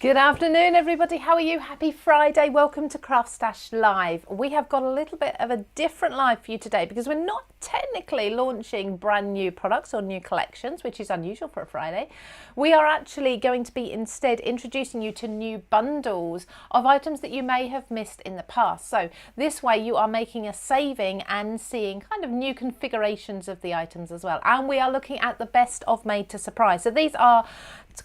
Good afternoon, everybody. How are you? Happy Friday. Welcome to CraftStash Live. We have got a little bit of a different live for you today because we're not technically launching brand new products or new collections, which is unusual for a Friday. We are actually going to be instead introducing you to new bundles of items that you may have missed in the past. So this way you are making a saving and seeing kind of new configurations of the items as well. And we are looking at the best of made to surprise. So these are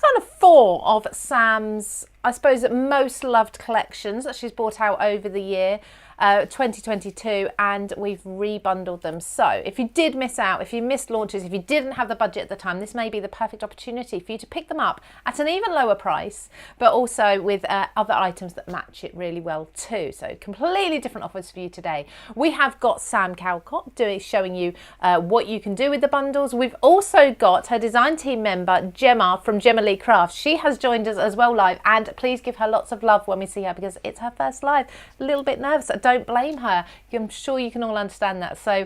kind of four of Sam's, I suppose, most loved collections that she's brought out over the year 2022, and we've rebundled them. So if you did miss out, if you missed launches, if you didn't have the budget at the time, this may be the perfect opportunity for you to pick them up at an even lower price, but also with other items that match it really well too. So completely different offers for you today. We have got Sam Calcott showing you what you can do with the bundles. We've also got her design team member Gemma from Gemma Lee Crafts. She has joined us as well live, and please give her lots of love when we see her because it's her first live. A little bit nervous. Don't blame her. I'm sure you can all understand that. So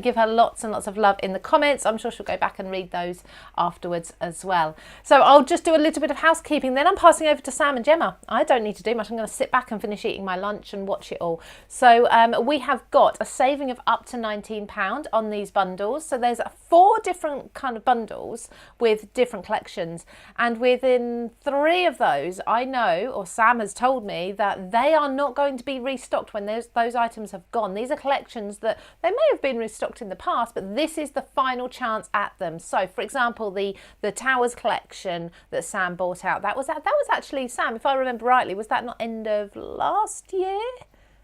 give her lots and lots of love in the comments. I'm sure she'll go back and read those afterwards as well. So I'll just do a little bit of housekeeping. Then I'm passing over to Sam and Gemma. I don't need to do much. I'm going to sit back and finish eating my lunch and watch it all. So we have got a saving of up to £19 on these bundles. So there's 4 different kind of bundles with different collections. And within 3 of those, I know, or Sam has told me, that they are not going to be restocked when those items have gone. These are collections that they may have been restocked in the past, but this is the final chance at them. So for example, the Towers collection that Sam bought out, that was actually, Sam, if I remember rightly, was that not end of last year?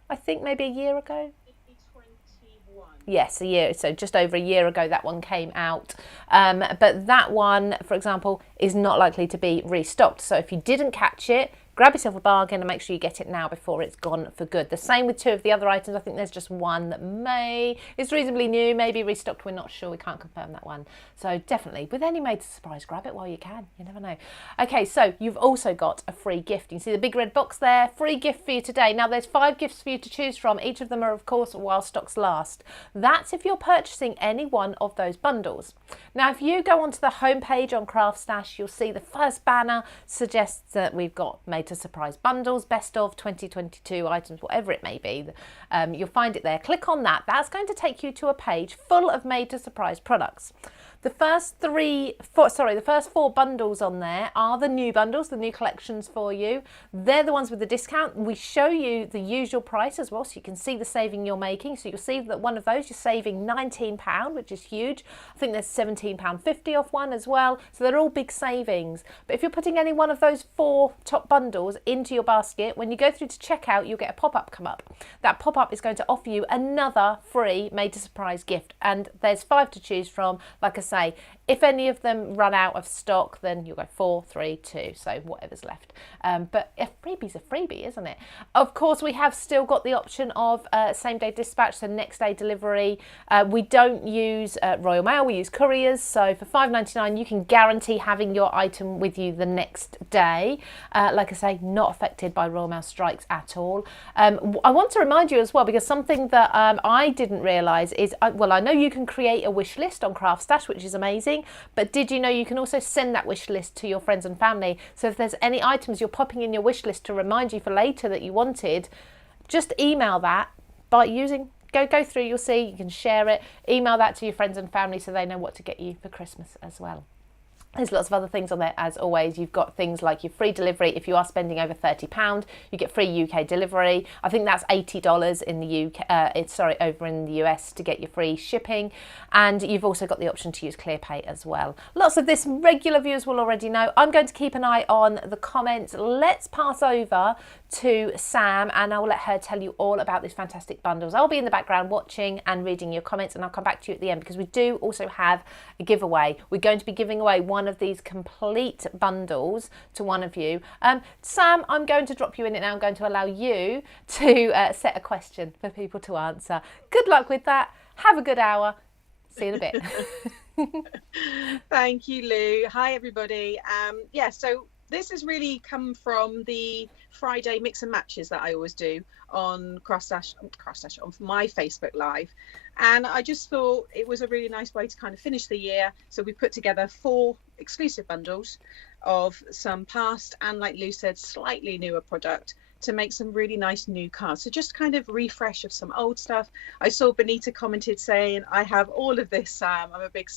I think maybe a year ago. Yes, a year, so just over a year ago that one came out. But that one, for example, is not likely to be restocked. So if you didn't catch it, grab yourself a bargain and make sure you get it now before it's gone for good. The same with 2 of the other items. I think there's just one that is reasonably new, maybe restocked. We're not sure. We can't confirm that one. So definitely, with any made to surprise, grab it while you can. You never know. Okay, so you've also got a free gift. You can see the big red box there. Free gift for you today. Now there's 5 gifts for you to choose from. Each of them are, of course, while stocks last. That's if you're purchasing any one of those bundles. Now, if you go onto the homepage on CraftStash, you'll see the first banner suggests that we've got made to surprise bundles, best of 2022 items, whatever it may be. You'll find it there. Click on that. That's going to take you to a page full of made to surprise products. The first 4 bundles on there are the new bundles, the new collections for you. They're the ones with the discount. We show you the usual price as well, so you can see the saving you're making. So you'll see that one of those you're saving £19, which is huge. I think there's £17.50 off one as well. So they're all big savings. But if you're putting any one of those 4 top bundles into your basket, when you go through to checkout, you'll get a pop-up come up. That pop-up is going to offer you another free made to surprise gift. And there's 5 to choose from. Like I say, if any of them run out of stock, then you'll go 4, 3, 2, so whatever's left. But a freebie's a freebie, isn't it? Of course, we have still got the option of same-day dispatch, so next-day delivery. We don't use Royal Mail, we use couriers, so for £5.99 you can guarantee having your item with you the next day. Like I say, not affected by Royal Mail strikes at all. I want to remind you as well, because something that I didn't realise is, well, I know you can create a wish list on CraftStash, which is amazing, but did you know you can also send that wish list to your friends and family? So if there's any items you're popping in your wish list to remind you for later that you wanted, just email that by using, go through, you'll see, you can share it, email that to your friends and family so they know what to get you for Christmas as well. There's lots of other things on there as always. You've got things like your free delivery. If you are spending over £30, you get free UK delivery. I think that's $80 in the UK, over in the US to get your free shipping. And you've also got the option to use ClearPay as well. Lots of this regular viewers will already know. I'm going to keep an eye on the comments. Let's pass over to Sam and I'll let her tell you all about these fantastic bundles. I'll be in the background watching and reading your comments, and I'll come back to you at the end because we do also have a giveaway. We're going to be giving away one of these complete bundles to one of you. Sam, I'm going to drop you in it now. I'm going to allow you to set a question for people to answer. Good luck with that. Have a good hour. See you in a bit. Thank you, Lou. Hi, everybody. So this has really come from the Friday mix and matches that I always do on CraftStash on my Facebook Live. And I just thought it was a really nice way to kind of finish the year. So we put together 4 exclusive bundles of some past and, like Lou said, slightly newer product to make some really nice new cards. So just kind of refresh of some old stuff. I saw Benita commented saying, I have all of this. I'm a big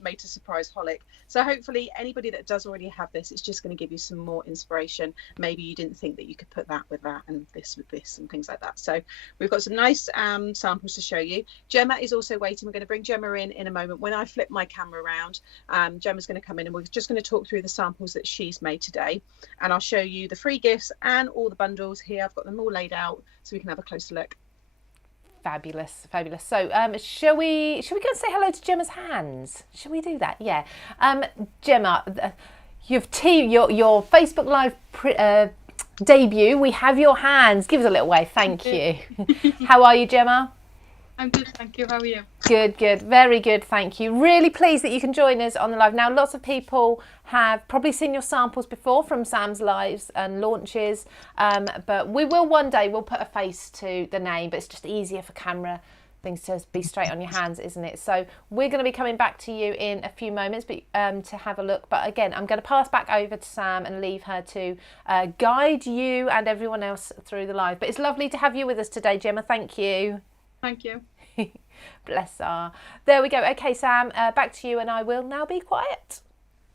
made to surprise holic. So hopefully anybody that does already have this, it's just going to give you some more inspiration. Maybe you didn't think that you could put that with that and this with this and things like that. So we've got some nice samples to show you. Gemma is also waiting. We're going to bring Gemma in a moment. When I flip my camera around, Gemma's going to come in and we're just going to talk through the samples that she's made today. And I'll show you the free gifts and all the bundles here. I've got them all laid out so we can have a closer look. Fabulous, fabulous. So shall we go and say hello to Gemma's hands? Shall we do that? Yeah. Gemma, your Facebook Live debut, we have your hands. Give us a little wave. Thank you. How are you, Gemma? I'm good, thank you. How are you? Good, good. Very good, thank you. Really pleased that you can join us on the live. Now, lots of people have probably seen your samples before from Sam's lives and launches, but we will one day, we'll put a face to the name, but it's just easier for camera things to be straight on your hands, isn't it? So we're going to be coming back to you in a few moments to have a look. But again, I'm going to pass back over to Sam and leave her to guide you and everyone else through the live. But it's lovely to have you with us today, Gemma. Thank you. Thank you. Bless her. There we go. Okay, Sam, back to you, and I will now be quiet.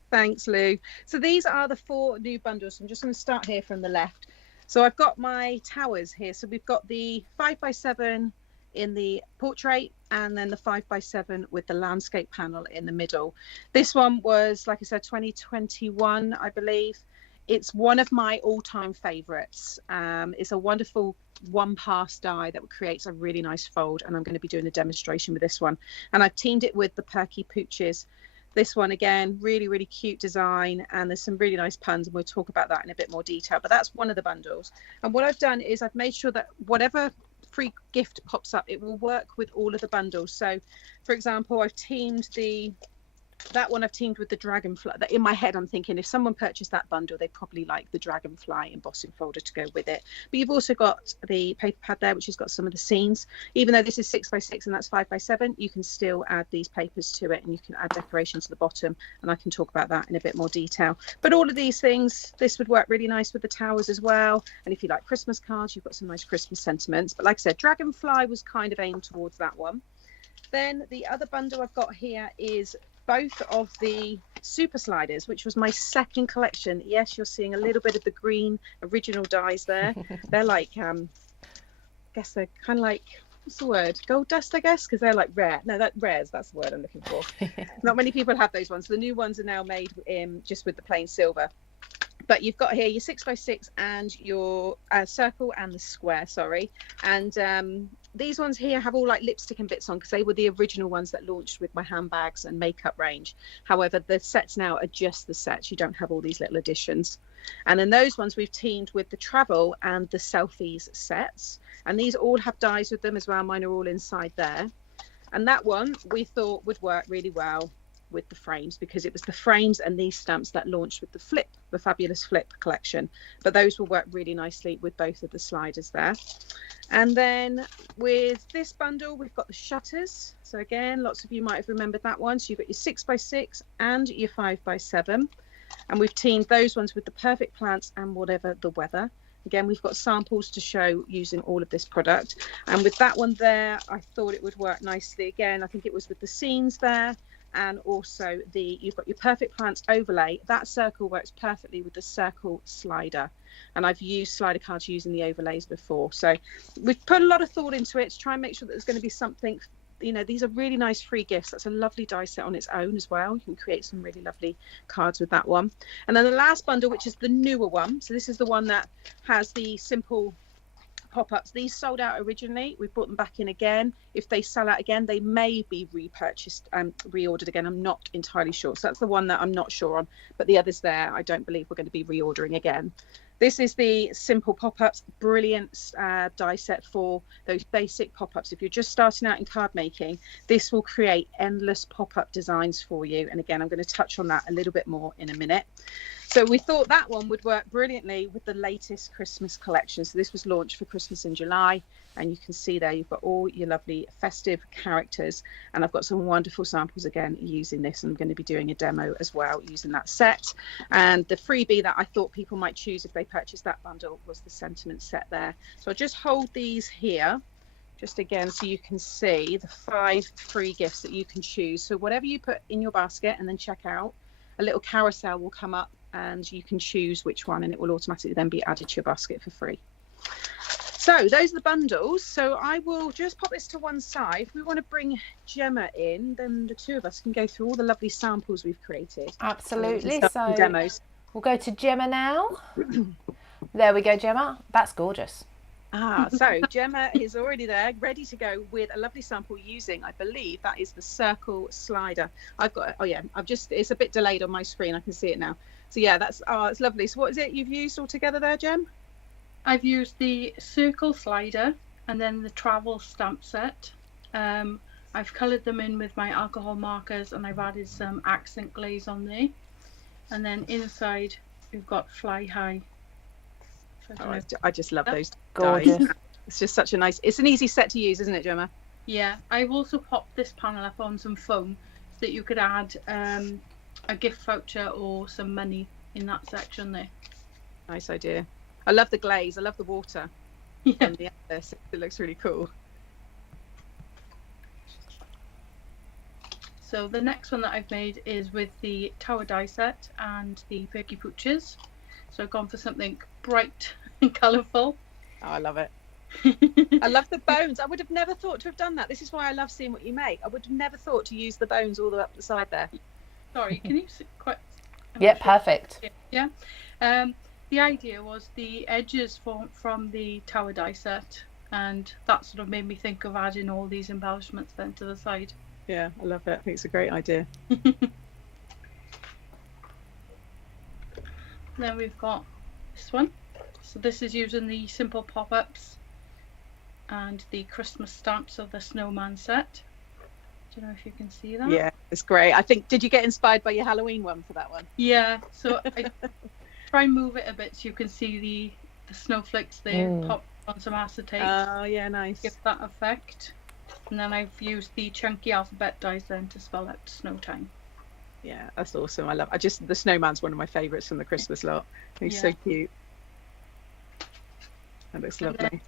Thanks, Lou. So these are the 4 new bundles. I'm just going to start here from the left. So I've got my towers here. So we've got the 5x7 in the portrait and then the 5x7 with the landscape panel in the middle. This one was, like I said, 2021, I believe. It's one of my all-time favorites. It's a wonderful one pass die that creates a really nice fold, and I'm going to be doing a demonstration with this one. And I've teamed it with the Perky pooches. This one, again, really, really cute design, and there's some really nice puns, and we'll talk about that in a bit more detail. But that's one of the bundles. And what I've done is I've made sure that whatever free gift pops up, it will work with all of the bundles. So, for example, I've teamed that one I've teamed with the dragonfly. In my head, I'm thinking if someone purchased that bundle, they probably like the dragonfly embossing folder to go with it. But you've also got the paper pad there, which has got some of the scenes. Even though this is 6x6 and that's 5x7, you can still add these papers to it, and you can add decoration to the bottom. And I can talk about that in a bit more detail. But all of these things, this would work really nice with the towers as well. And if you like Christmas cards, you've got some nice Christmas sentiments. But like I said, dragonfly was kind of aimed towards that one. Then the other bundle I've got here is both of the super sliders, which was my second collection. Yes, you're seeing a little bit of the green original dies there. They're like I guess they're kind of like, what's the word, gold dust, I guess, because they're like rare. No, rares, that's the word I'm looking for. Not many people have those ones. The new ones are now made just with the plain silver. But you've got here your 6x6 and your circle and the square, sorry. And these ones here have all like lipstick and bits on, because they were the original ones that launched with my handbags and makeup range. However, the sets now are just the sets. You don't have all these little additions. And then those ones we've teamed with the travel and the selfies sets. And these all have dies with them as well. Mine are all inside there. And that one we thought would work really well with the frames, because it was the frames and these stamps that launched with the fabulous flip collection. But those will work really nicely with both of the sliders there. And then with this bundle, we've got the shutters. So again, lots of you might have remembered that one. So you've got your 6x6 and your 5x7. And we've teamed those ones with the perfect plants and whatever the weather. Again, we've got samples to show using all of this product. And with that one there, I thought it would work nicely. Again, I think it was with the scenes there. And also you've got your perfect plants overlay. That circle works perfectly with the circle slider. And I've used slider cards using the overlays before. So we've put a lot of thought into it to try and make sure that there's going to be something, you know, these are really nice free gifts. That's a lovely die set on its own as well. You can create some really lovely cards with that one. And then the last bundle, which is the newer one. So this is the one that has the simple pop-ups. These sold out originally. We brought them back in again. If they sell out again, they may be repurchased and reordered again. I'm not entirely sure. So that's the one that I'm not sure on. But the others there, I don't believe we're going to be reordering again. This is the simple pop-ups. Brilliant die set for those basic pop-ups. If you're just starting out in card making, this will create endless pop-up designs for you. And again, I'm going to touch on that a little bit more in a minute. So we thought that one would work brilliantly with the latest Christmas collection. So this was launched for Christmas in July, and you can see there you've got all your lovely festive characters, and I've got some wonderful samples again using this. I'm going to be doing a demo as well using that set. And the freebie that I thought people might choose if they purchased that bundle was the sentiment set there. So I'll just hold these here just again so you can see the 5 free gifts that you can choose. So whatever you put in your basket and then check out, a little carousel will come up and you can choose which one, and it will automatically then be added to your basket for free. So those are the bundles. So I will just pop this to one side. If we want to bring Gemma in, then the two of us can go through all the lovely samples we've created. Absolutely. So demos. We'll go to Gemma now. There we go, Gemma. That's gorgeous. So Gemma is already there, ready to go with a lovely sample using, I believe that is the circle slider. I've got, it's a bit delayed on my screen. I can see it now. So yeah, it's lovely. So what is it you've used all together there, Gem? I've used the circle slider and then the travel stamp set. I've coloured them in with my alcohol markers, and I've added some accent glaze on there. And then inside we've got Fly High. I just love those gorgeous dies. It's just such a nice, it's an easy set to use, isn't it, Gemma? Yeah, I've also popped this panel up on some foam so that you could add a gift voucher or some money in that section there. Nice idea. I love the glaze. I love the water. Yeah. On the atlas. It looks really cool. So the next one that I've made is with the tower die set and the Perky pooches. So I've gone for something bright and colourful. Oh, I love it. I love the bones. I would have never thought to have done that. This is why I love seeing what you make. I would have never thought to use the bones all the way up the side there. Sorry, can you see quite? Yeah, perfect. Yeah. The idea was the edges from the tower die set, and that sort of made me think of adding all these embellishments then to the side. Yeah, I love it. I think it's a great idea. Then we've got this one. So this is using the simple pop-ups and the Christmas stamps of the snowman set. I don't know if you can see that. Yeah, it's great. I think, did you get inspired by your Halloween one for that one? Yeah, so I try and move it a bit so you can see the snowflakes there popped on some acetate. Oh, yeah, nice. Give that effect. And then I've used the chunky alphabet dies then to spell out snow time. Yeah, that's awesome. The snowman's one of my favourites from the Christmas lot. He's so cute. That looks lovely. Then,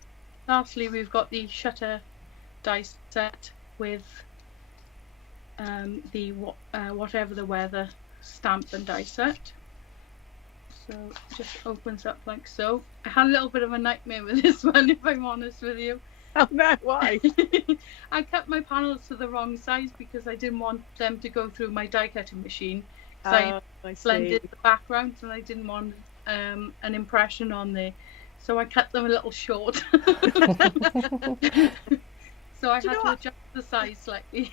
lastly, we've got the shutter dice set with the whatever the weather stamp and die set. So it just opens up like so. I had a little bit of a nightmare with this one, if I'm honest with you. Oh no, why? I cut my panels to the wrong size because I didn't want them to go through my die cutting machine. So I blended the backgrounds and I didn't want an impression on there. So I cut them a little short. So I had to adjust the size slightly.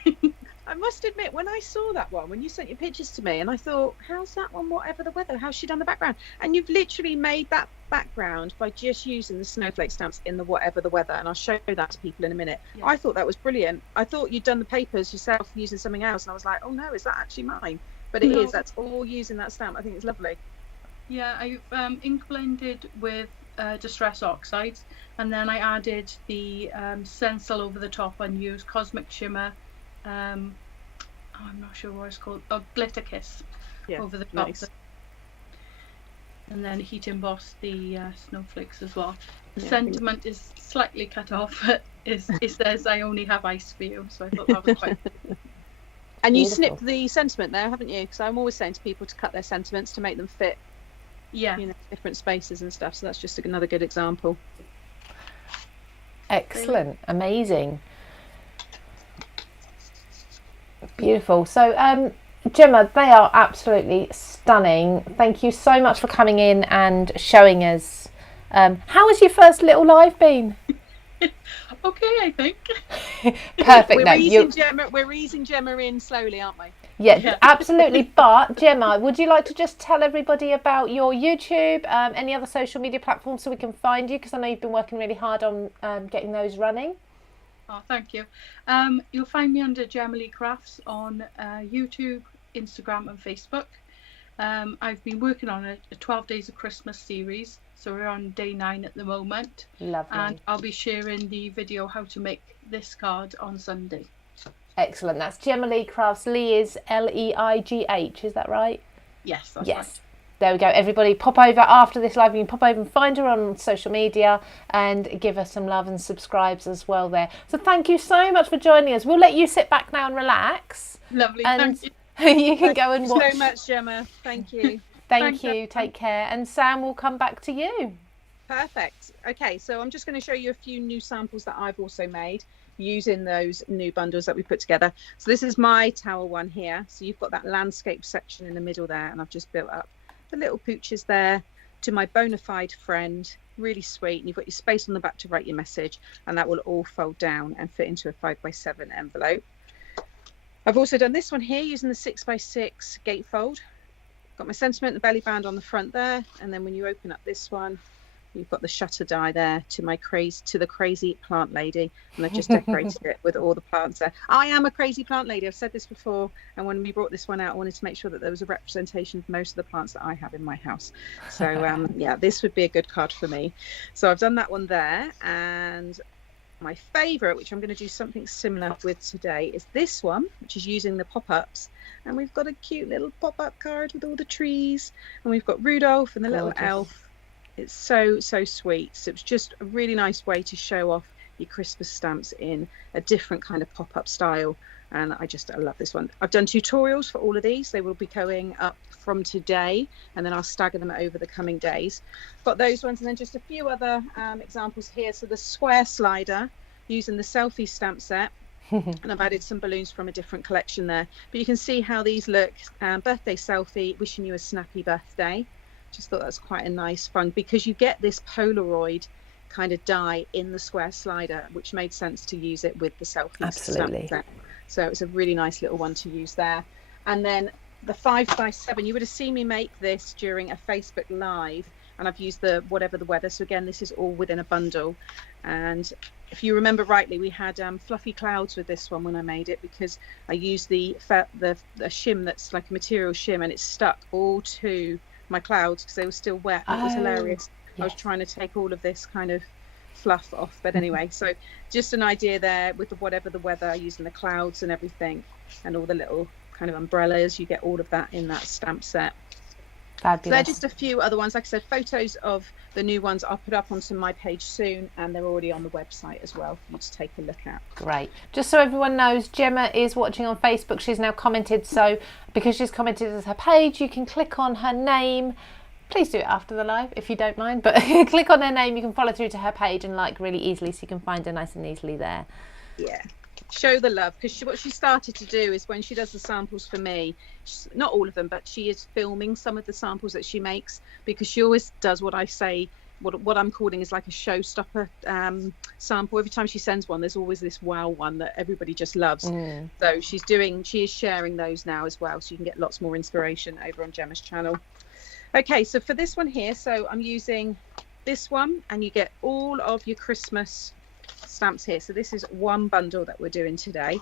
I must admit, when I saw that one, when you sent your pictures to me, and I thought, how's that one, whatever the weather? How's she done the background? And you've literally made that background by just using the snowflake stamps in the whatever the weather. And I'll show that to people in a minute. Yeah. I thought that was brilliant. I thought you'd done the papers yourself using something else. And I was like, oh no, is that actually mine? But it is. That's all using that stamp. I think it's lovely. Yeah, I've ink blended with Distress Oxides. And then I added the stencil over the top and used Cosmic Shimmer. I'm not sure what it's called. Oh, Glitter Kiss over the top. Nice. And then heat embossed the snowflakes as well. The sentiment is slightly cut off, but it says I only have ice for you. So I thought that was quite And you snipped the sentiment there, haven't you? Because I'm always saying to people to cut their sentiments to make them fit different spaces and stuff. So that's just another good example. Excellent. Amazing. Beautiful. So Gemma, they are absolutely stunning. Thank you so much for coming in and showing us. How has your first little live been? Okay, I think. Perfect. We're easing Gemma in slowly, aren't we? Yeah, absolutely. But Gemma, would you like to just tell everybody about your YouTube, any other social media platforms so we can find you? Because I know you've been working really hard on getting those running. Oh, thank you. You'll find me under Gemma Lee Crafts on YouTube, Instagram and Facebook. I've been working on a 12 Days of Christmas series, so we're on day 9 at the moment. Lovely. And I'll be sharing the video how to make this card on Sunday. Excellent. That's Gemma Lee Crafts. Lee is Leigh, is that right? Yes, that's yes. right. There we go. Everybody pop over after this live. You can pop over and find her on social media and give her some love and subscribes as well there. So thank you so much for joining us. We'll let you sit back now and relax. Lovely. And thank you. you can go and watch. Thank you so much, Gemma. Thank you. Thank you. Take care. And Sam, will come back to you. Perfect. Okay, so I'm just going to show you a few new samples that I've also made using those new bundles that we put together. So this is my tower one here. So you've got that landscape section in the middle there, and I've just built up the little pooches there to my bona fide friend. Really sweet. And you've got your space on the back to write your message, and that will all fold down and fit into a 5x7 envelope. I've also done this one here using the 6x6 gatefold. Got my sentiment and belly band on the front there, and then when you open up this one, you've got the shutter die there to the crazy plant lady, and I've just decorated it with all the plants there. I am a crazy plant lady. I've said this before, and when we brought this one out, I wanted to make sure that there was a representation of most of the plants that I have in my house. So yeah, this would be a good card for me. So I've done that one there, and my favorite, which I'm going to do something similar with today, is this one, which is using the pop-ups. And we've got a cute little pop-up card with all the trees, and we've got Rudolph and the little elf. It's so sweet. So it's just a really nice way to show off your Christmas stamps in a different kind of pop-up style, and I love this one. I've done tutorials for all of these. They will be going up from today, and then I'll stagger them over the coming days. Got those ones, and then just a few other examples here. So the square slider using the selfie stamp set, and I've added some balloons from a different collection there, but you can see how these look. Birthday selfie, wishing you a snappy birthday. Just thought that's quite a nice fun, because you get this Polaroid kind of die in the square slider, which made sense to use it with the selfie stamp set. So it's a really nice little one to use there. And then the 5x7, you would have seen me make this during a Facebook Live, and I've used the whatever the weather. So again, this is all within a bundle. And if you remember rightly, we had fluffy clouds with this one when I made it, because I used the shim that's like a material shim, and it stuck all to my clouds because they were still wet. It was hilarious. Yes. I was trying to take all of this kind of fluff off, but anyway, so just an idea there with the whatever the weather, using the clouds and everything, and all the little kind of umbrellas. You get all of that in that stamp set. Fabulous. So they're just a few other ones. Like I said, photos of the new ones I'll put up onto my page soon, and they're already on the website as well for you to take a look at. Great. Just so everyone knows, Gemma is watching on Facebook. She's now commented, so because she's commented as her page, you can click on her name. Please do it after the live if you don't mind, but click on her name, you can follow through to her page and like really easily, so you can find her nice and easily there. Yeah. Show the love, because what she started to do is when she does the samples for me, not all of them, but she is filming some of the samples that she makes, because she always does what I say, what I'm calling is like a showstopper sample. Every time she sends one, there's always this wow one that everybody just loves. So she is sharing those now as well, so you can get lots more inspiration over on Gemma's channel. Okay, so for this one here, so I'm using this one, and you get all of your Christmas stamps here. So this is one bundle that we're doing today,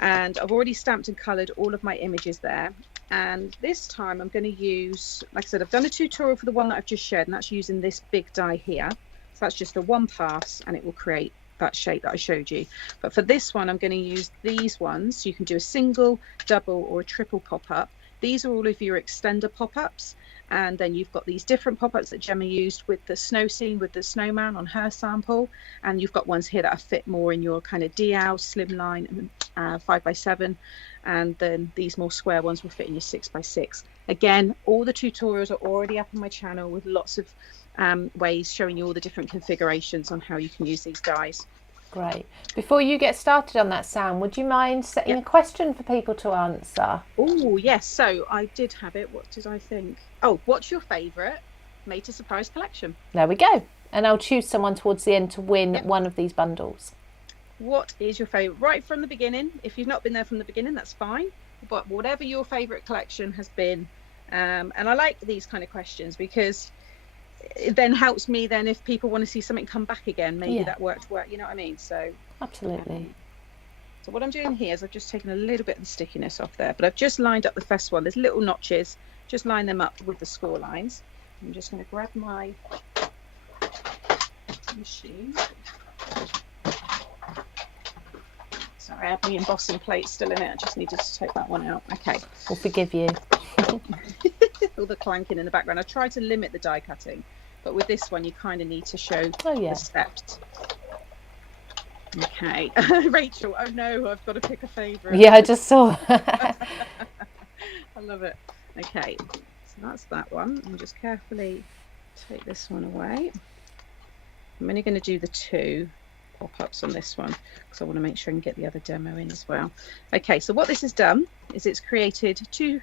and I've already stamped and coloured all of my images there. And this time I'm going to use, like I said, I've done a tutorial for the one that I've just shared, and that's using this big die here. So that's just a one pass, and it will create that shape that I showed you. But for this one, I'm going to use these ones. So you can do a single, double, or a triple pop-up. These are all of your extender pop-ups. And then you've got these different pop-ups that Gemma used with the snow scene with the snowman on her sample, and you've got ones here that fit more in your kind of DL slimline 5x7, and then these more square ones will fit in your 6x6. Again, all the tutorials are already up on my channel with lots of ways showing you all the different configurations on how you can use these dies. Great. Before you get started on that, Sam, would you mind setting a question for people to answer? Oh, yes. So I did have it. What did I think? Oh, what's your favourite Made to Surprise collection? There we go. And I'll choose someone towards the end to win one of these bundles. What is your favourite? Right from the beginning. If you've not been there from the beginning, that's fine. But whatever your favourite collection has been. And I like these kind of questions, because it then helps me then if people want to see something come back again, maybe that worked, you know what I mean? So absolutely. So what I'm doing here is I've just taken a little bit of the stickiness off there, but I've just lined up the first one. There's little notches, just line them up with the score lines. I'm just going to grab my machine. Sorry, I have my embossing plate still in it. I just needed to take that one out. Okay. We'll forgive you. All the clanking in the background. I try to limit the die cutting, but with this one you kind of need to show the steps. Okay. Rachel, oh no, I've got to pick a favourite. Yeah, I just saw. I love it. Okay, so that's that one. I'll just carefully take this one away. I'm only going to do the 2 pop-ups on this one because I want to make sure I can get the other demo in as well. Okay, so what this has done is it's created 3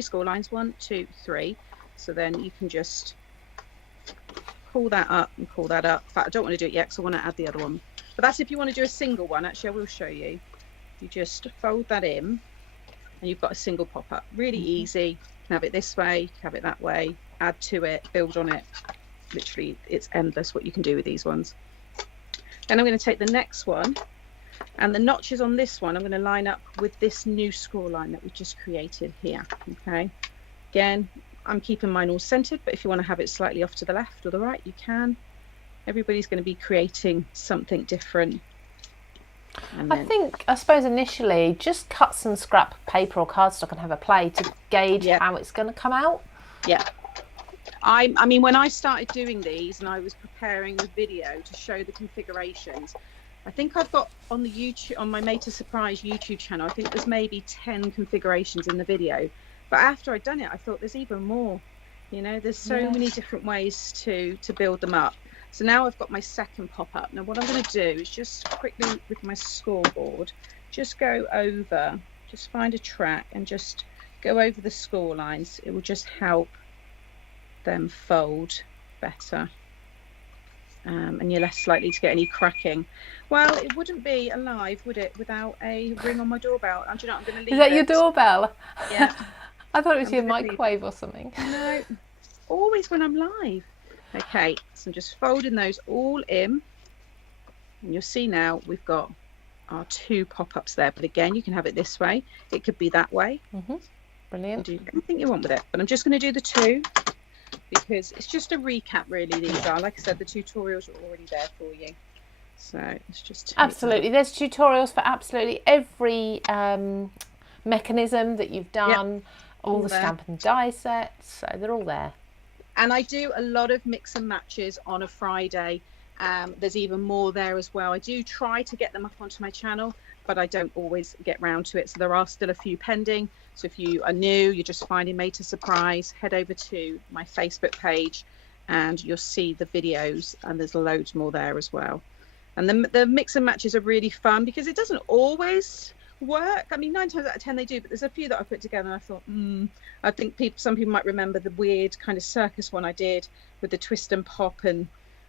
score lines, 1, 2, 3. So then you can just pull that up and pull that up. In fact, I don't want to do it yet because I want to add the other one. But that's if you want to do a single one. Actually, I will show you. You just fold that in and you've got a single pop-up. Really easy. You can have it this way, you can have it that way, add to it, build on it. Literally, it's endless what you can do with these ones. Then I'm going to take the next one, and the notches on this one I'm going to line up with this new score line that we just created here. Okay, again, I'm keeping mine all centered, but if you want to have it slightly off to the left or the right, you can. Everybody's going to be creating something different. And then, I suppose initially just cut some scrap paper or cardstock and have a play to gauge how it's going to come out. Yeah. I mean, when I started doing these and I was preparing the video to show the configurations, I think I've got on the YouTube, on my Made to Surprise YouTube channel, I think there's maybe 10 configurations in the video. But after I'd done it, I thought there's even more. You know, there's so many different ways to build them up. So now I've got my second pop-up. Now what I'm going to do is just quickly with my scoreboard, just go over, just find a track and just go over the score lines. It will just help them fold better. And you're less likely to get any cracking. Well, it wouldn't be alive, would it, without a ring on my doorbell? And do you know what, I'm going to leave Is that your doorbell? Yeah. I thought it was your microwave or something. No, always when I'm live. Okay, so I'm just folding those all in. And you'll see now we've got our 2 pop-ups there. But again, you can have it this way. It could be that way. Brilliant. Do anything you want with it. But I'm just going to do the 2. Because it's just a recap, really. These are, like I said, the tutorials are already there for you. So it's just absolutely. There's tutorials for absolutely every mechanism that you've done. All the stamp and die sets, so they're all there. And I do a lot of mix and matches on a Friday. There's even more there as well. I do try to get them up onto my channel, but I don't always get round to it. So there are still a few pending. So if you are new, you're just finding Made to Surprise, head over to my Facebook page and you'll see the videos, and there's loads more there as well. And the mix and matches are really fun because it doesn't always work. I mean, 9 times out of 10 they do, but there's a few that I put together and I thought, I think some people might remember the weird kind of circus one I did with the twist and pop, and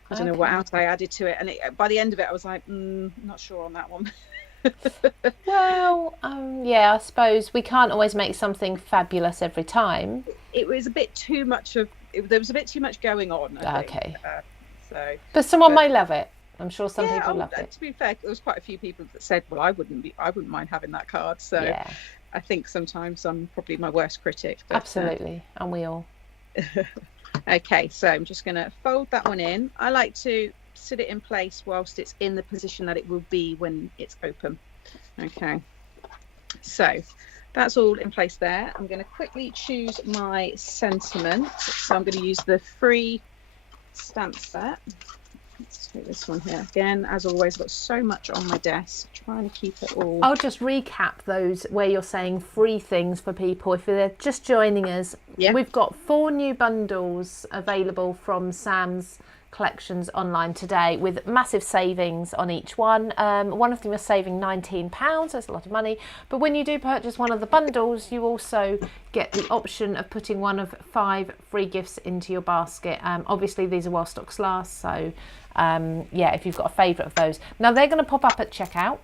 I don't know what else I added to it. And by the end of it, I was like, not sure on that one. Well, yeah, I suppose we can't always make something fabulous every time. It was a bit too much there was a bit too much going on, I think. But someone may love it. I'm sure some people love it. To be fair, there was quite a few people that said, well, I wouldn't mind having that card. So yeah. I think sometimes I'm probably my worst critic. But, absolutely, and we all. Okay, so I'm just going to fold that one in. I like to sit it in place whilst it's in the position that it will be when it's open. Okay, so that's all in place there. I'm going to quickly choose my sentiment. So I'm going to use the free stamp set. Let's take this one here. Again, as always, I've got so much on my desk, trying to keep it all. I'll just recap those where you're saying free things for people. If they're just joining us, we've got 4 new bundles available from Sam's collections online today with massive savings on each one. One of them is saving £19, that's a lot of money, but when you do purchase one of the bundles you also get the option of putting one of 5 free gifts into your basket. Obviously these are while stocks last, so yeah, if you've got a favourite of those. Now they're going to pop up at checkout,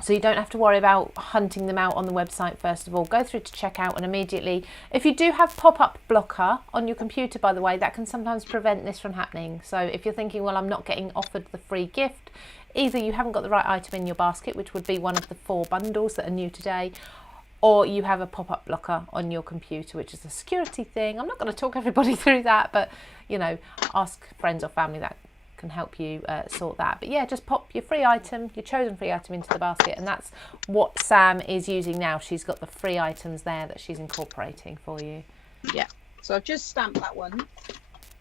so you don't have to worry about hunting them out on the website. First of all, go through to checkout and immediately, if you do have pop-up blocker on your computer, by the way, that can sometimes prevent this from happening. So if you're thinking, well, I'm not getting offered the free gift, either you haven't got the right item in your basket, which would be one of the 4 bundles that are new today, or you have a pop-up blocker on your computer, which is a security thing. I'm not going to talk everybody through that, but ask friends or family that can help you sort that. But yeah, just pop your free item, your chosen free item, into the basket, and that's what Sam is using now. She's got the free items there that she's incorporating for you. Yeah, so I've just stamped that one.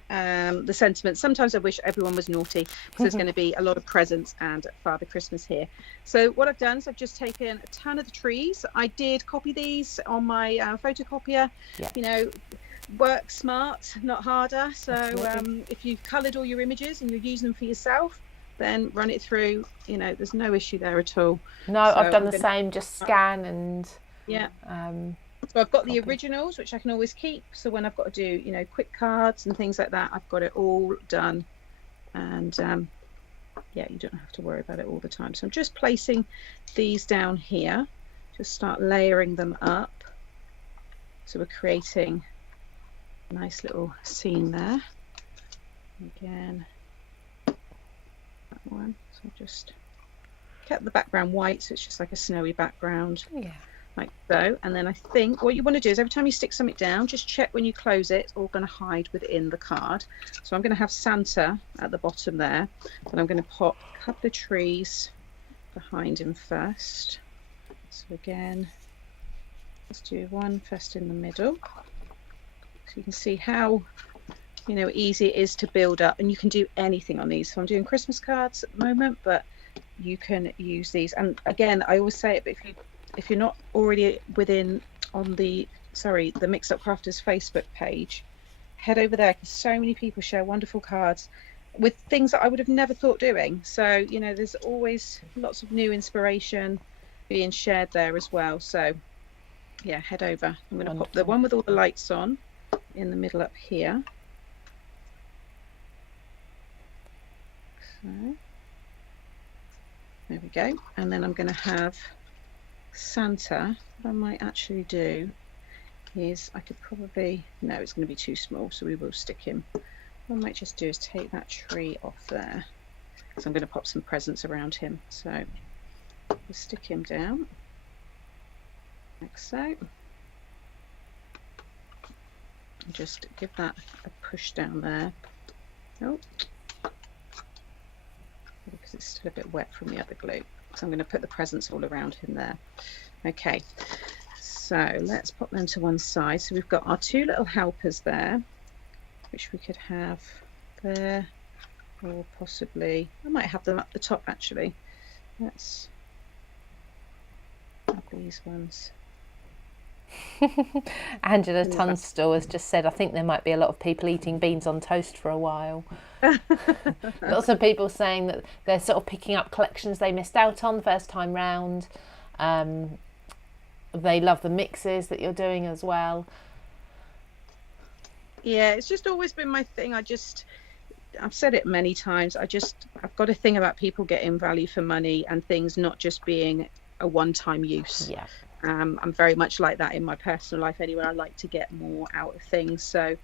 The sentiment, sometimes I wish everyone was naughty, because there's going to be a lot of presents and Father Christmas here. So what I've done is I've just taken a ton of the trees. I did copy these on my photocopier. Work smart, not harder. So if you've coloured all your images and you're using them for yourself, then run it through. There's no issue there at all. No, so I've done the same, just scan and so I've got the originals, which I can always keep, so when I've got to do quick cards and things like that, I've got it all done. And you don't have to worry about it all the time. So I'm just placing these down here, just start layering them up, so we're creating a nice little scene there. Again, that one, so I just kept the background white, so it's just like a snowy background. Like so. And then I think what you want to do is every time you stick something down, just check when you close it, it's all going to hide within the card. So I'm going to have Santa at the bottom there, and I'm going to pop a couple of trees behind him first. So again, let's do one first in the middle, so you can see how easy it is to build up, and you can do anything on these. So I'm doing Christmas cards at the moment, but you can use these. And again, I always say it, but if you're not already on the Mix Up Crafters Facebook page, head over there, because so many people share wonderful cards with things that I would have never thought doing. So there's always lots of new inspiration being shared there as well. So yeah, head over. I'm going to pop the one with all the lights on in the middle up here. So there we go. And then I'm going to have Santa. What I might actually do is I could probably, no, it's going to be too small, so we will stick him. What I might just do is take that tree off there, because I'm going to pop some presents around him. So we'll stick him down like so, and just give that a push down there. Oh, because it's still a bit wet from the other glue. So I'm going to put the presents all around him there. Okay, so let's pop them to one side. So we've got our 2 little helpers there, which we could have there, or possibly I might have them up the top actually. Let's have these ones. Angela Tunstall has just said, I think there might be a lot of people eating beans on toast for a while. Lots of people saying that they're sort of picking up collections they missed out on the first time round. They love the mixes that you're doing as well. Yeah, it's just always been my thing. I've said it many times, I've got a thing about people getting value for money and things not just being a one-time use. Yeah. I'm very much like that in my personal life anyway. I like to get more out of things, so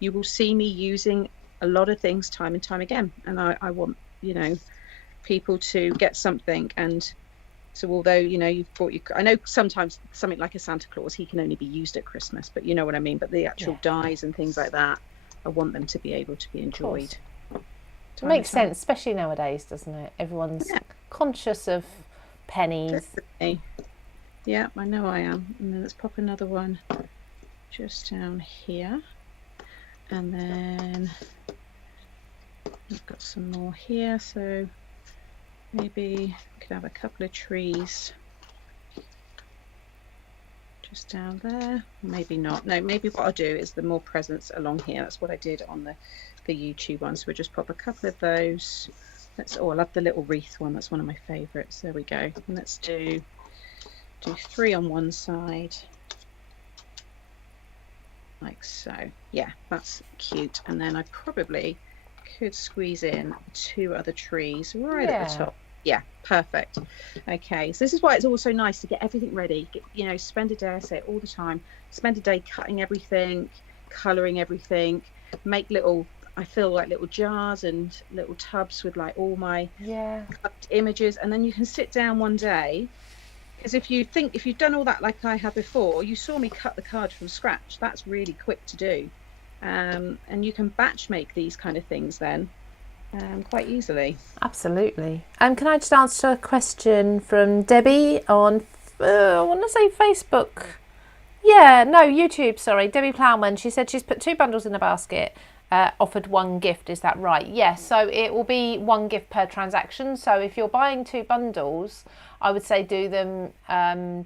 you will see me using a lot of things time and time again, and I want people to get something. And so although you've bought I know sometimes something like a Santa Claus, he can only be used at Christmas, but you know what I mean, but the actual dies and things like that, I want them to be able to be enjoyed. It makes sense, especially nowadays, doesn't it? Everyone's conscious of pennies. Definitely. Yeah, I know I am. And then let's pop another one just down here. And then we've got some more here, so maybe we could have a couple of trees just down there. Maybe not. No, maybe what I'll do is the more presents along here. That's what I did on the YouTube one. So we'll just pop a couple of those. I love the little wreath one. That's one of my favourites. There we go. And let's do 3 on one side, like so. Yeah, that's cute. And then I probably could squeeze in 2 other trees right at the top. Yeah, perfect. Okay, so this is why it's also nice to get everything ready. Spend a day, I say it all the time, spend a day cutting everything, colouring everything, make little I fill like little jars and little tubs with like all my Yeah. images, and then you can sit down one day. Because if you've done all that like I have before, you saw me cut the card from scratch. That's really quick to do. And you can batch make these kind of things then quite easily. Absolutely. Can I just answer a question from Debbie on, I want to say Facebook. Yeah, no, YouTube, sorry. Debbie Plowman. She said she's put 2 bundles in a basket, offered 1 gift. Is that right? Yes. So it will be 1 gift per transaction. So if you're buying 2 bundles, I would say do them,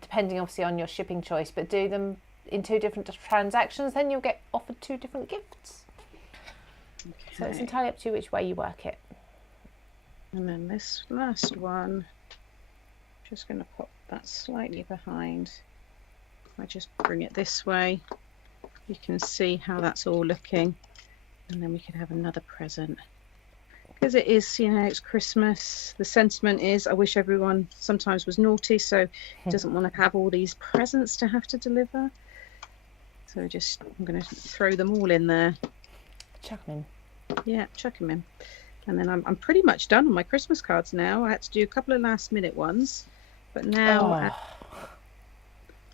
depending obviously on your shipping choice, but do them in 2 different transactions. Then you'll get offered 2 different gifts. Okay. So it's entirely up to you which way you work it. And then this last one, just going to pop that slightly behind. I just bring it this way, you can see how that's all looking, and then we could have another present. Because it is, it's Christmas. The sentiment is, I wish everyone sometimes was naughty, so doesn't want to have all these presents to have to deliver. So I'm going to throw them all in there. Chuck them in. Yeah, chuck them in. And then I'm pretty much done on my Christmas cards now. I had to do a couple of last minute ones, but now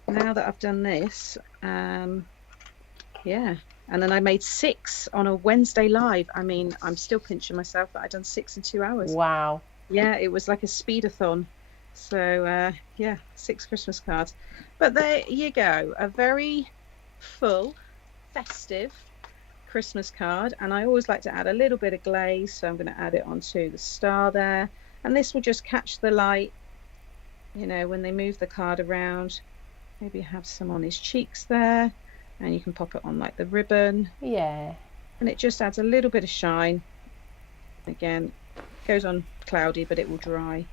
that I've done this, yeah. And then I made 6 on a Wednesday live. I mean, I'm still pinching myself that I've done 6 in 2 hours. Wow. Yeah, it was like a speedathon. So, yeah, 6 Christmas cards. But there you go. A very full, festive Christmas card. And I always like to add a little bit of glaze. So I'm going to add it onto the star there. And this will just catch the light, when they move the card around. Maybe have some on his cheeks there. And you can pop it on like the ribbon. Yeah. And it just adds a little bit of shine. Again, goes on cloudy, but it will dry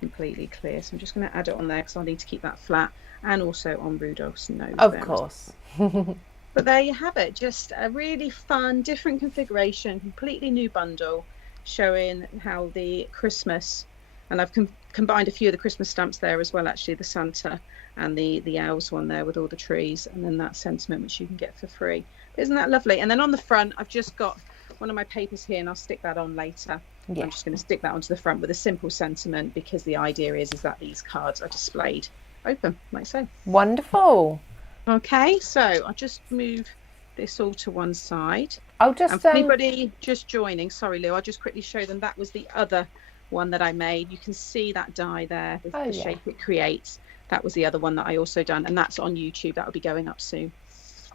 completely clear. So I'm just going to add it on there because I need to keep that flat, and also on Rudolph's nose. Of course. But there you have it. Just a really fun, different configuration, completely new bundle, showing how the Christmas, and I've combined a few of the Christmas stamps there as well, actually, the Santa and the elves one there with all the trees, and then that sentiment which you can get for free. Isn't that lovely? And then on the front, I've just got one of my papers here, and I'll stick that on later. Yeah. I'm just going to stick that onto the front with a simple sentiment, because the idea is that these cards are displayed open, like so. Wonderful. Okay, so I'll just move this all to one side. I'll just and for anybody just joining, sorry Lou, I'll just quickly show them that was the other one that I made. You can see that die there with the shape it creates. That was the other one that I also done, and that's on YouTube. That will be going up soon.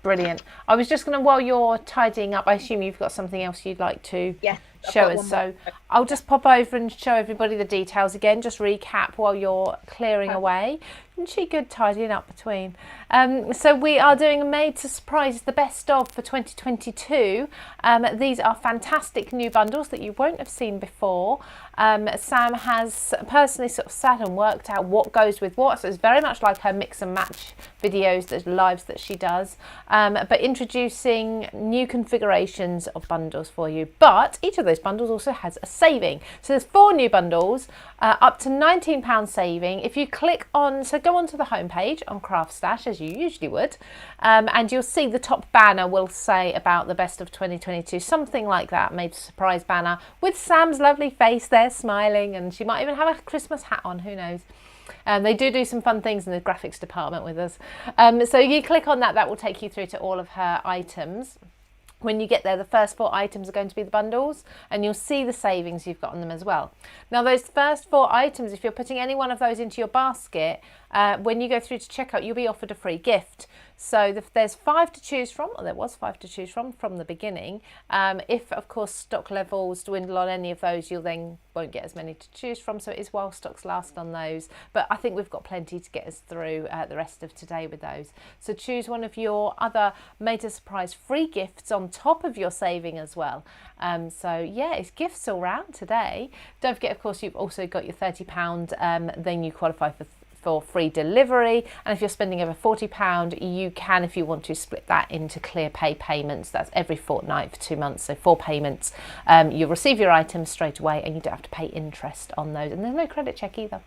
Brilliant. I was just going to, while you're tidying up, I assume you've got something else you'd like to show us. So I'll just pop over and show everybody the details again, just recap while you're clearing away. Isn't she good tidying up between? So we are doing a Made to Surprise, the best of for 2022. These are fantastic new bundles that you won't have seen before. Sam has personally sort of sat and worked out what goes with what, so it's very much like her mix and match videos, the lives that she does, but introducing new configurations of bundles for you. But each of those bundles also has a saving. So there's 4 new bundles, up to £19 saving. If you click on, so go onto the homepage on CraftStash as you usually would, and you'll see the top banner will say about the best of 2022, something like that, Made to Surprise banner with Sam's lovely face there smiling, and she might even have a Christmas hat on, who knows. They do some fun things in the graphics department with us. So you click on that, that will take you through to all of her items. When you get there, the first 4 items are going to be the bundles, and you'll see the savings you've got on them as well. Now, those first 4 items, if you're putting any one of those into your basket, when you go through to checkout, you'll be offered a free gift. So there's 5 to choose from, or there was 5 to choose from the beginning. If, of course, stock levels dwindle on any of those, you'll then won't get as many to choose from. So it is while stocks last on those. But I think we've got plenty to get us through the rest of today with those. So choose one of your other Made to Surprise free gifts on top of your saving as well. So yeah, it's gifts all round today. Don't forget, of course, you've also got your £30, then you qualify for free delivery, and if you're spending over £40, you can, if you want to, split that into clear pay payments. That's every fortnight for 2 months, so 4 payments. You'll receive your items straight away, and you don't have to pay interest on those, and there's no credit check either.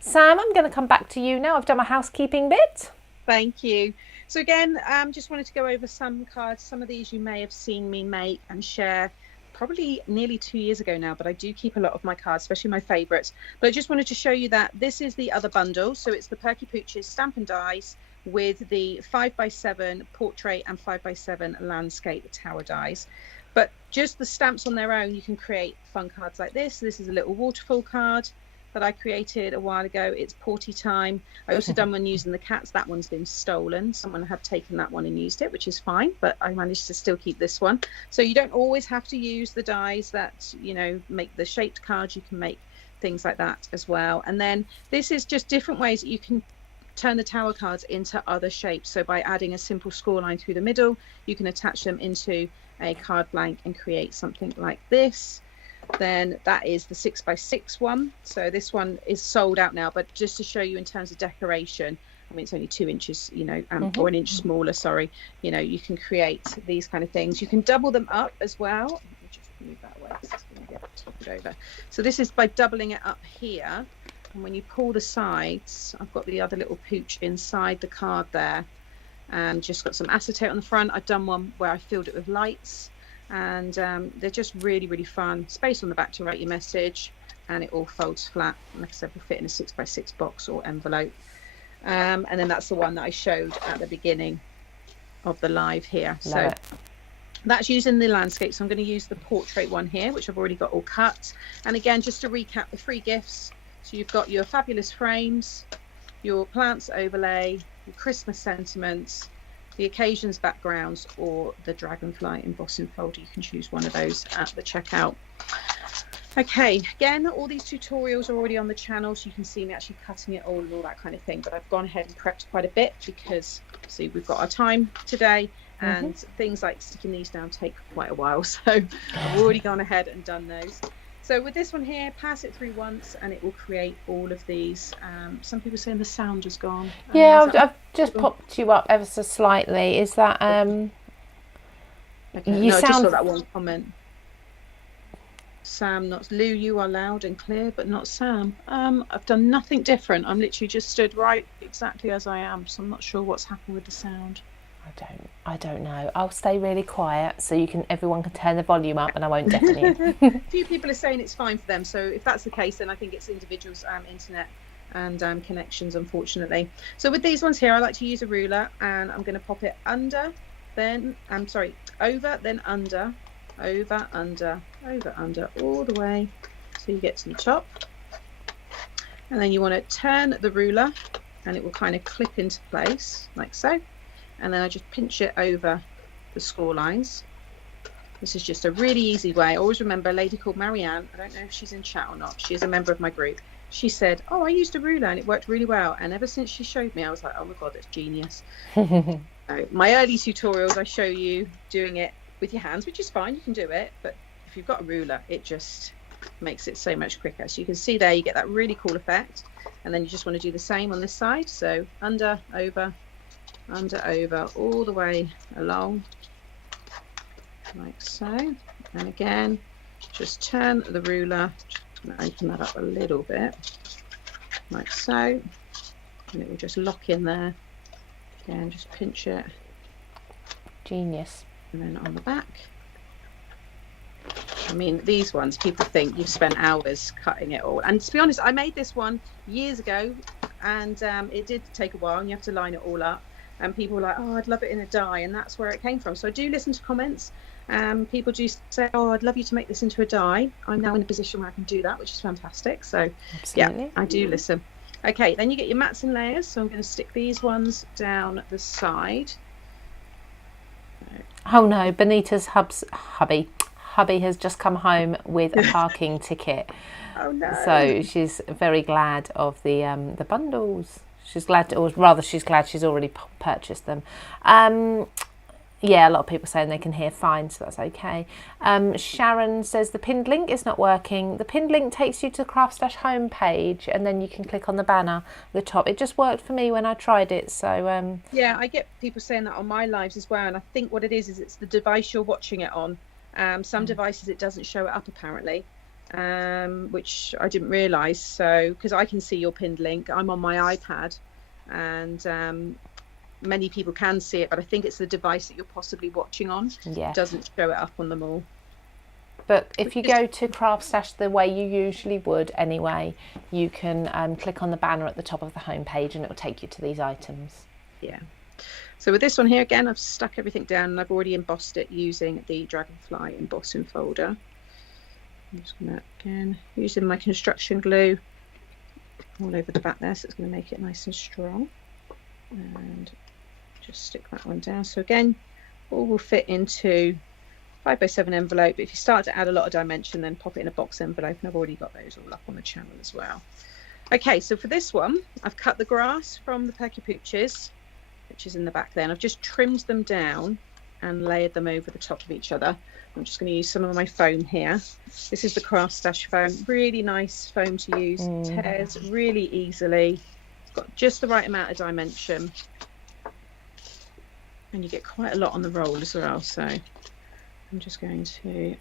Sam, I'm going to come back to you now. I've done my housekeeping bit. Thank you. So again, just wanted to go over some cards. Some of these you may have seen me make and share probably nearly 2 years ago now, but I do keep a lot of my cards, especially my favourites. But I just wanted to show you that this is the other bundle. So it's the Perky Pooches Stamp and Dies with the 5x7 portrait and 5x7 landscape tower dies. But just the stamps on their own, you can create fun cards like this. This is a little waterfall card that I created a while ago. It's Porty time. I also done one using the cats. That one's been stolen. Someone had taken that one and used it, which is fine, but I managed to still keep this one. So you don't always have to use the dies that, you know, make the shaped cards. You can make things like that as well. And then this is just different ways that you can turn the tower cards into other shapes. So by adding a simple score line through the middle, you can attach them into a card blank and create something like this. Then that is the 6x6 one. So this one is sold out now, but just to show you in terms of decoration, I mean, it's only 2 inches, you know, or an inch smaller, sorry. You know, you can create these kind of things. You can double them up as well. Let me just move that away, so it's going to get toppled over. So this is by doubling it up here. And when you pull the sides, I've got the other little pooch inside the card there, and just got some acetate on the front. I've done one where I filled it with lights, and they're just really, really fun. Space on the back to write your message, and it all folds flat. Like I said, will fit in a 6x6 box or envelope. And then that's the one that I showed at the beginning of the live here. Love so it. That's using the landscape. So I'm going to use the portrait one here, which I've already got all cut. And again, just to recap the free gifts. So you've got your fabulous frames, your plants overlay, your Christmas sentiments, the occasions backgrounds, or the dragonfly embossing folder. You can choose one of those at the checkout. Okay, again, all these tutorials are already on the channel, so you can see me actually cutting it all and all that kind of thing. But I've gone ahead and prepped quite a bit because, see, we've got our time today, and things like sticking these down take quite a while. So I've already gone ahead and done those. So with this one here, pass it through once and it will create all of these. Some people are saying the sound has gone. Yeah, I've just popped you up ever so slightly. Is that Okay. you No, I just sound saw that one comment. Sam, not Lou, you are loud and clear, but not Sam. I've done nothing different. I'm literally just stood right exactly as I am, so I'm not sure what's happened with the sound. I don't know. I'll stay really quiet so everyone can turn the volume up and I won't deafen you. A few people are saying it's fine for them, so if that's the case, then I think it's individuals' internet and connections, unfortunately. So with these ones here, I like to use a ruler, and I'm going to pop it under, then over, then under, over, under, over, under, all the way so you get to the top. And then you want to turn the ruler and it will kind of clip into place like so. And then I just pinch it over the score lines. This is just a really easy way. I always remember a lady called Marianne. I don't know if she's in chat or not. She is a member of my group. She said, oh, I used a ruler and it worked really well. And ever since she showed me, I was like, oh my God, that's genius. So my early tutorials, I show you doing it with your hands, which is fine. You can do it. But if you've got a ruler, it just makes it so much quicker. So you can see there, you get that really cool effect. And then you just want to do the same on this side. So under, over, all the way along like so. And again, just turn the ruler, just going to open that up a little bit like so, and it will just lock in there. Again, just pinch it, Genius. and then on the back. I mean, these ones, people think you've spent hours cutting it all, and to be honest, I made this one years ago, and it did take a while, and you have to line it all up. And people were like, oh, I'd love it in a die. And that's where it came from. So I do listen to comments. People do say, oh, I'd love you to make this into a die. I'm now in a position where I can do that, which is fantastic. So, Absolutely. yeah, I do listen. Okay, then you get your mats and layers. So I'm going to stick these ones down the side. Oh no, Benita's hubby has just come home with a parking ticket. Oh no. So she's very glad of the bundles. She's glad, or rather, she's glad she's already purchased them. Yeah, a lot of people saying they can hear fine, so that's okay. Sharon says the pinned link is not working. The pinned link takes you to the CraftStash homepage, and then you can click on the banner at the top. It just worked for me when I tried it. So yeah, I get people saying that on my lives as well, and I think what it is it's the device you're watching it on. Some devices it doesn't show it up apparently. Which I didn't realise, so because I can see your pinned link, I'm on my iPad, and many people can see it, but I think it's the device that you're possibly watching on. yeah, It doesn't show it up on them all. But if you go to CraftStash the way you usually would anyway, you can click on the banner at the top of the homepage and it will take you to these items. Yeah. So with this one here, again, I've stuck everything down and I've already embossed it using the Dragonfly embossing folder. I'm just going to, again, using my construction glue all over the back there, so it's going to make it nice and strong. And just stick that one down. So again, all will fit into 5x7 envelope. But if you start to add a lot of dimension, then pop it in a box envelope, and I've already got those all up on the channel as well. Okay, so for this one, I've cut the grass from the Perky pooches, which is in the back there, and I've just trimmed them down and layered them over the top of each other. I'm just going to use some of my foam here. This is the CraftStash foam, really nice foam to use, tears really easily, it's got just the right amount of dimension, and you get quite a lot on the roll as well. So I'm just going to,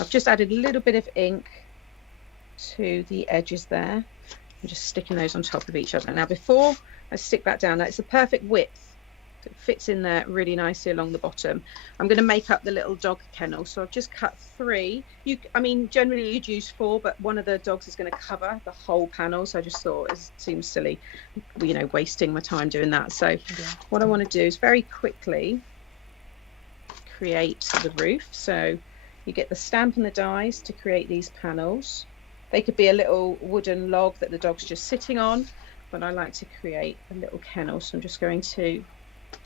I've just added a little bit of ink to the edges there. I'm just sticking those on top of each other. Now before I stick that down, that's the perfect width. It fits in there really nicely along the bottom. I'm going to make up the little dog kennel, so I've just cut 3. I mean, generally you'd use 4, but one of the dogs is going to cover the whole panel, so I just thought it seems silly, you know, wasting my time doing that. So what I want to do is very quickly create the roof. So you get the stamp and the dies to create these panels. They could be a little wooden log that the dog's just sitting on, but I like to create a little kennel, so I'm just going to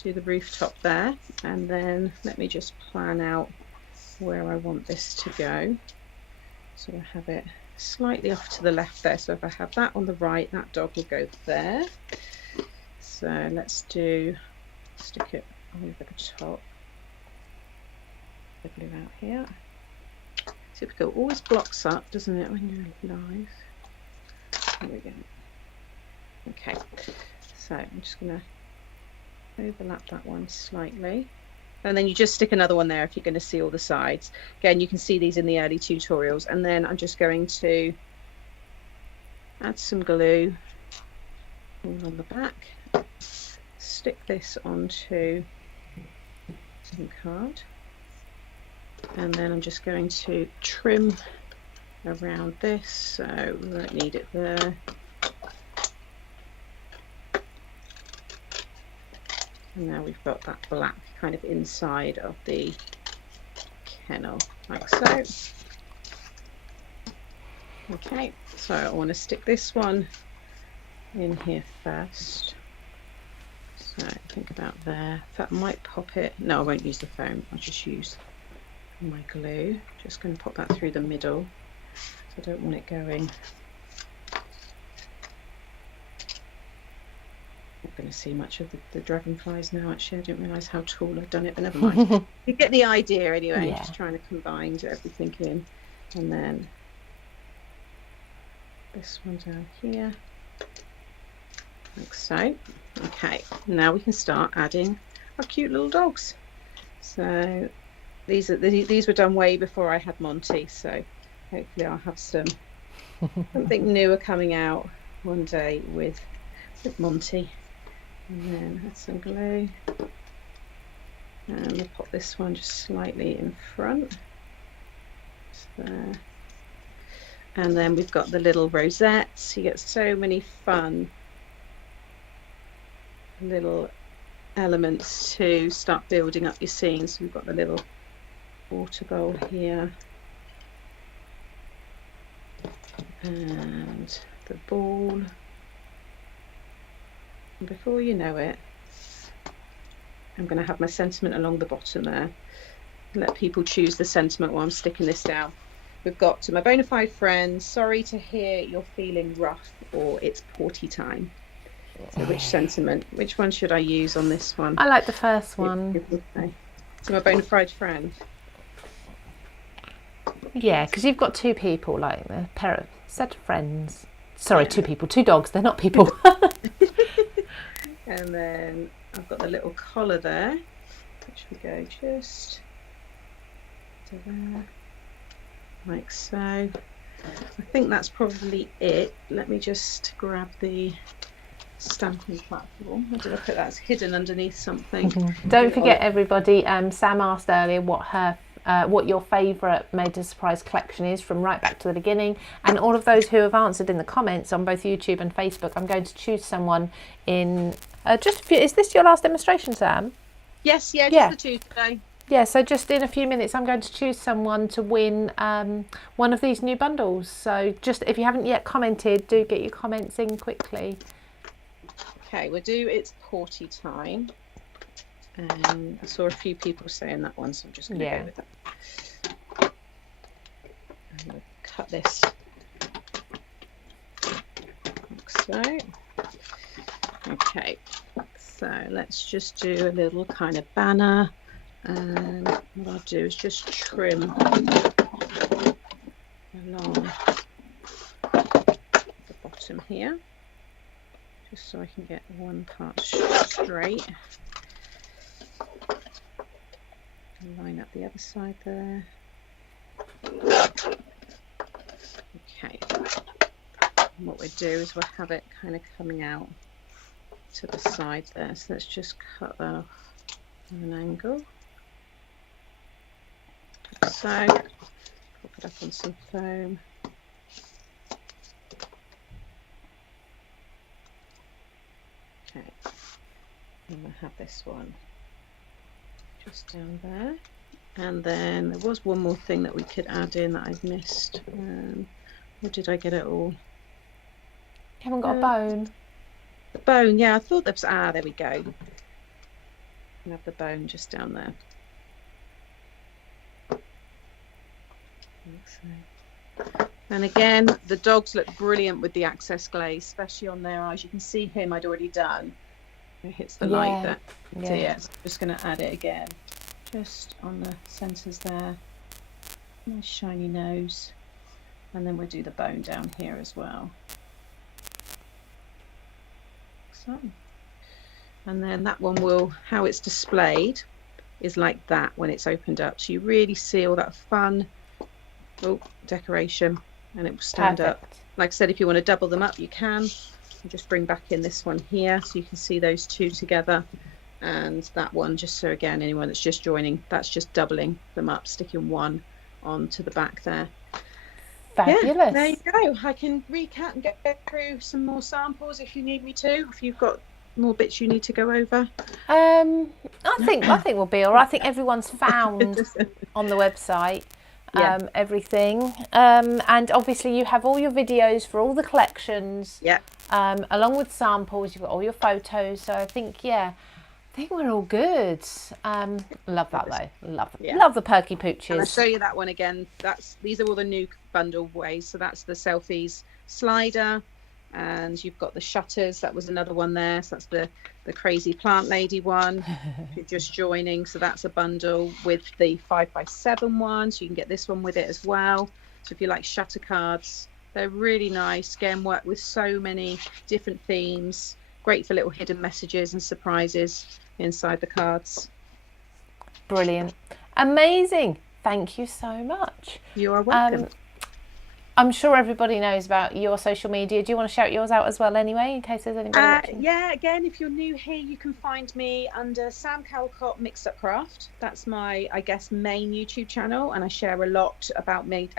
do the rooftop there, and then let me just plan out where I want this to go. So I have it slightly off to the left there, so if I have that on the right, that dog will go there. So let's stick it over the top, the glue out here. Typical, always blocks up, doesn't it, when you're live? There we go. Okay, so I'm just going to overlap that one slightly, and then you just stick another one there if you're going to see all the sides. Again, you can see these in the early tutorials, and then I'm just going to add some glue all on the back, stick this onto some card, and then I'm just going to trim around this, so we won't need it there. And now we've got that black kind of inside of the kennel, like so. Okay, so I want to stick this one in here first. So think about there. In fact, I might pop it. No, I won't use the foam. I'll just use my glue. Just going to pop that through the middle. So I don't want it going. Not going to see much of the dragonflies now. Actually, I didn't realise how tall I've done it, but never mind. You get the idea anyway. Yeah. Just trying to combine everything in, and then this one down here, like so. Okay, now we can start adding our cute little dogs. So these were done way before I had Monty. So hopefully I'll have something newer coming out one day with Monty. And then add some glue, and we'll pop this one just slightly in front, just there. And then we've got the little rosettes. You get so many fun little elements to start building up your scene. So we've got the little water bowl here, and the ball. And before you know it, I'm going to have my sentiment along the bottom there. Let people choose the sentiment while I'm sticking this down. We've got to my bona fide friends, sorry to hear you're feeling rough, or it's potty time. So which sentiment, which one should I use on this one? I like the first one. To my bona fide friend. Yeah, because you've got 2 people, like a pair of set of friends. Sorry, 2 people, 2 dogs, they're not people. And then I've got the little collar there, which we go just to there, like so. I think that's probably it. Let me just grab the stamping platform. Where did I put that? It's hidden underneath something. Don't forget, everybody, Sam asked earlier what her what your favourite Made to Surprise collection is from right back to the beginning. And all of those who have answered in the comments on both YouTube and Facebook, I'm going to choose someone in just a few. Is this your last demonstration, Sam? Yes, just the two today. Yeah, so just in a few minutes, I'm going to choose someone to win one of these new bundles. So just if you haven't yet commented, do get your comments in quickly. Okay, we'll do It's Porty Time. I saw a few people saying that one, so I'm just going to go with that. I'm going to cut this like so. Okay, so let's just do a little kind of banner. And what I'll do is just trim along the bottom here, just so I can get one part straight. Line up the other side there. Okay. And what we'll do is we'll have it kind of coming out to the side there. So let's just cut that off at an angle. Like so. Pop it up on some foam. Okay. And we'll have this one just down there, and then there was one more thing that we could add in that I've missed. Or did I get it all? You haven't got a bone? The bone, yeah, I thought that was, there we go. We have the bone just down there. And again, the dogs look brilliant with the access glaze, especially on their eyes. You can see him, I'd already done. It hits the light there. So yeah, so I'm just going to add it again, just on the centres there. Nice shiny nose, and then we'll do the bone down here as well. So, and then that one will, how it's displayed is like that when it's opened up. So you really see all that fun decoration, and it will stand up. Like I said, if you want to double them up, you can. I'll just bring back in this one here so you can see those two together, and that one, just so again anyone that's just joining, that's just doubling them up, sticking one onto the back there. Fabulous. Yeah, there you go. I can recap and get through some more samples if you need me to, if you've got more bits you need to go over. I think we'll be all right. I think everyone's found on the website everything, and obviously you have all your videos for all the collections, along with samples. You've got all your photos, so I think we're all good. Love that though. Love the Perky pooches. And I'll show you that one again. These are all the new bundle ways. So that's the selfies slider, and you've got the shutters. That was another one there. So that's the crazy plant lady one. If you're just joining, so that's a bundle with the 5x7 one, so you can get this one with it as well. So if you like shutter cards, they're really nice. Again, work with so many different themes. Great for little hidden messages and surprises inside the cards. Brilliant. Amazing. Thank you so much. You are welcome. I'm sure everybody knows about your social media. Do you want to shout yours out as well anyway, in case there's anybody watching? Yeah, again, if you're new here, you can find me under Sam Calcott Mixed Up Craft. That's my, I guess, main YouTube channel, and I share a lot about Made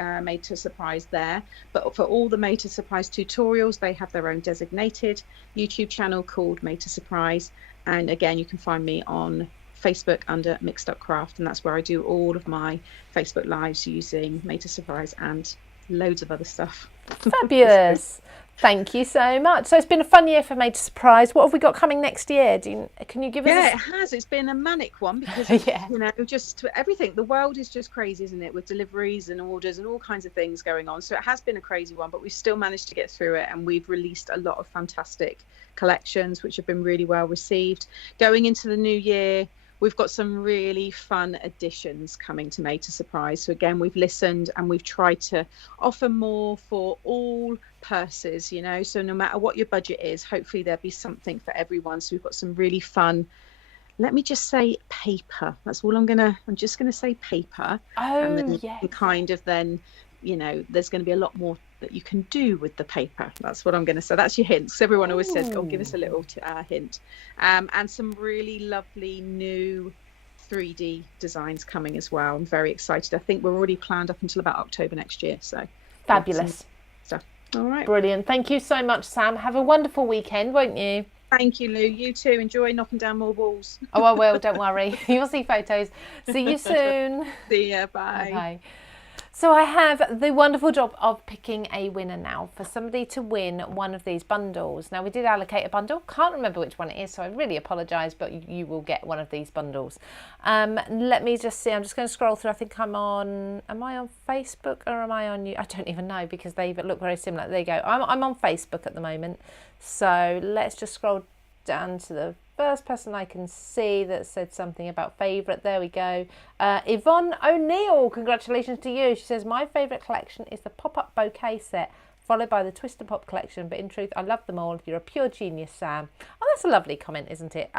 to Surprise there. But for all the Made to Surprise tutorials, they have their own designated YouTube channel called Made to Surprise. And again, you can find me on Facebook under Mixed Up Craft, and that's where I do all of my Facebook lives using Made to Surprise and loads of other stuff. Fabulous. Thank you so much. So it's been a fun year for Made to Surprise. What have we got coming next year? Can you give us? Yeah, it has. It's been a manic one because you know, just everything. The world is just crazy, isn't it? With deliveries and orders and all kinds of things going on. So it has been a crazy one, but we've still managed to get through it, and we've released a lot of fantastic collections which have been really well received. Going into the new year, we've got some really fun additions coming to Made to Surprise. So again, we've listened and we've tried to offer more for all purses, you know, so no matter what your budget is, hopefully there'll be something for everyone. So we've got some really fun, let me just say paper. That's all I'm just gonna say paper. Oh, and then you can kind of then, you know, there's going to be a lot more that you can do with the paper. That's what I'm going to say. That's your hint. So everyone always says, oh, give us a little hint. And some really lovely new 3D designs coming as well. I'm very excited. I think we're already planned up until about October next year. So fabulous stuff. All right. Brilliant. Thank you so much, Sam. Have a wonderful weekend, won't you? Thank you, Lou. You too. Enjoy knocking down more balls. Oh, I will. Don't worry. You'll see photos. See you soon. See ya. Bye. Bye. So I have the wonderful job of picking a winner now for somebody to win one of these bundles. Now, we did allocate a bundle. Can't remember which one it is, so I really apologise, but you will get one of these bundles. Let me just see. I'm just going to scroll through. I think am I on Facebook or am I on you? I don't even know because they look very similar. There you go. I'm on Facebook at the moment. So let's just scroll down to the first person I can see that said something about favourite. There we go. Yvonne O'Neill, congratulations to you. She says, my favourite collection is the pop-up bouquet set, followed by the Twist and Pop collection. But in truth, I love them all. You're a pure genius, Sam. Oh, that's a lovely comment, isn't it?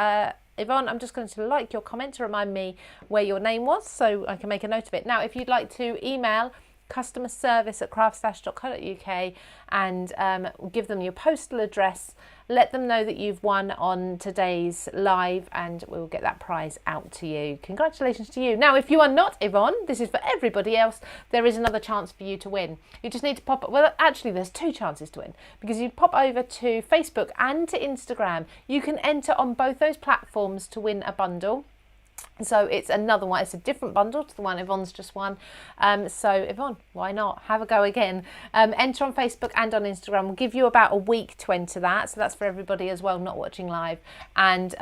Yvonne, I'm just going to like your comment to remind me where your name was so I can make a note of it. Now, if you'd like to email customer service at craftstash.co.uk and give them your postal address, let them know that you've won on today's live and we'll get that prize out to you. Congratulations to you. Now, if you are not Yvonne, this is for everybody else, there is another chance for you to win. You just need to pop, well, actually there's two chances to win because you pop over to Facebook and to Instagram. You can enter on both those platforms to win a bundle. So it's another one, it's a different bundle to the one Yvonne's just won. So Yvonne, why not? Have a go again. Enter on Facebook and on Instagram. We'll give you about a week to enter that. So that's for everybody as well, not watching live. And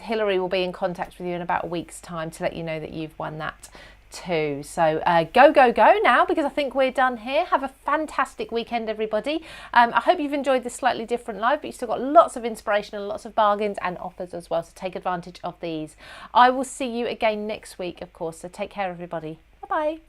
Hilary will be in contact with you in about a week's time to let you know that you've won that too. So go now because I think we're done here. Have a fantastic weekend, everybody. I hope you've enjoyed this slightly different live, but you've still got lots of inspiration and lots of bargains and offers as well, so take advantage of these. I will see you again next week, of course, so take care, everybody. Bye bye.